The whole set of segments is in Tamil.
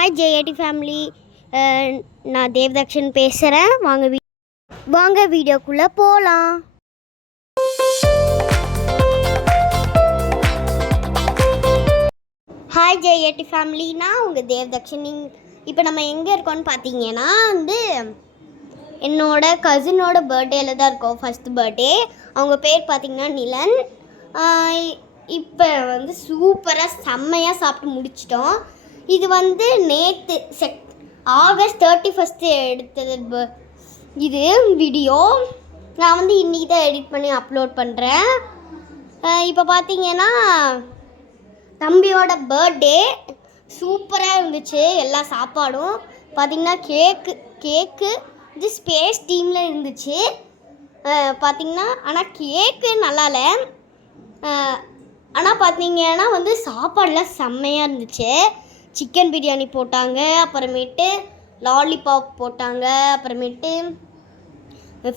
ஹாய் ஜேஏடி ஃபேமிலி, நான் தேவதக்ஷன் பேசுகிறேன். வாங்க வீடியோக்குள்ளே போகலாம். ஹாய் ஜேஏடி ஃபேமிலி, நான் உங்கள் தேவதக்ஷன். இப்போ நம்ம எங்கே இருக்கோன்னு பார்த்தீங்கன்னா என்னோட கசினோட பர்த்டேல தான் இருக்கோம். First birthday. அவங்க பேர் பார்த்திங்கன்னா நிலன். இப்போ சூப்பராக செம்மையாக சாப்பிட்டு முடிச்சிட்டோம். இது நேற்று ஆகஸ்ட் 31 எடுத்தது இது வீடியோ. நான் இன்றைக்கி தான் எடிட் பண்ணி அப்லோட் பண்ணுறேன். இப்போ பார்த்தீங்கன்னா தம்பியோட பர்த்டே சூப்பராக இருந்துச்சு. எல்லா சாப்பாடும் பார்த்திங்கன்னா கேக்கு இது ஸ்பேஸ் டீமில் இருந்துச்சு பார்த்திங்கன்னா. ஆனால் கேக்கு நல்லா இல்லை. ஆனால் பார்த்தீங்கன்னா சாப்பாடெலாம் செம்மையாக இருந்துச்சு. சிக்கன் பிரியாணி போட்டாங்க, அப்புறமேட்டு லாலிபாப் போட்டாங்க, அப்புறமேட்டு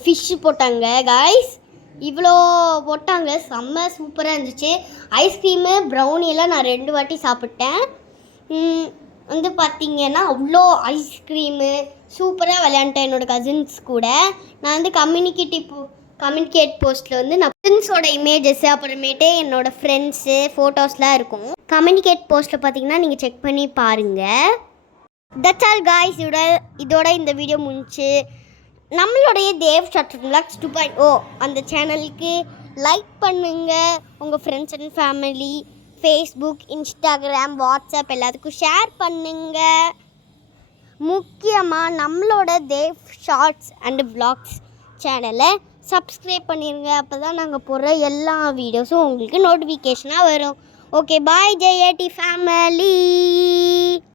ஃபிஷ்ஷு போட்டாங்க. காய்ஸ் இவ்வளோ போட்டாங்க, செம்ம சூப்பராக இருந்துச்சு. ஐஸ்கிரீமு ப்ரௌனியெல்லாம் நான் 2 வாட்டி சாப்பிட்டேன். பார்த்திங்கன்னா அவ்வளோ ஐஸ்கிரீமு சூப்பராக விளையாண்டேன் என்னோடய கசின்ஸ் கூட. நான் கம்யூனிகேட் போஸ்ட்டில் நான் ஃப்ரெண்ட்ஸோட இமேஜஸ்ஸு அப்புறமேட்டு என்னோடய ஃப்ரெண்ட்ஸு ஃபோட்டோஸ்லாம் இருக்கும். கம்யூனிகேட் போஸ்ட்டில் பார்த்தீங்கன்னா நீங்கள் செக் பண்ணி பாருங்கள். That's all guys. இதோட இந்த வீடியோ முடிஞ்சு. நம்மளுடைய தேவ் ஷார்ட் விலாக்ஸ் 2.0 அந்த சேனலுக்கு லைக் பண்ணுங்கள். உங்கள் friends and family, Facebook, Instagram, WhatsApp எல்லாத்துக்கும் ஷேர் பண்ணுங்கள். முக்கியமாக நம்மளோட தேவ் ஷார்ட்ஸ் அண்ட் விலாக்ஸ் சேனலை சப்ஸ்கிரைப் பண்ணிடுங்க. அப்போ தான் நாங்கள் போடுற எல்லா வீடியோஸும் உங்களுக்கு நோட்டிஃபிகேஷனாக வரும். ஓகே, பாய் ஜேஏடி ஃபேமிலி.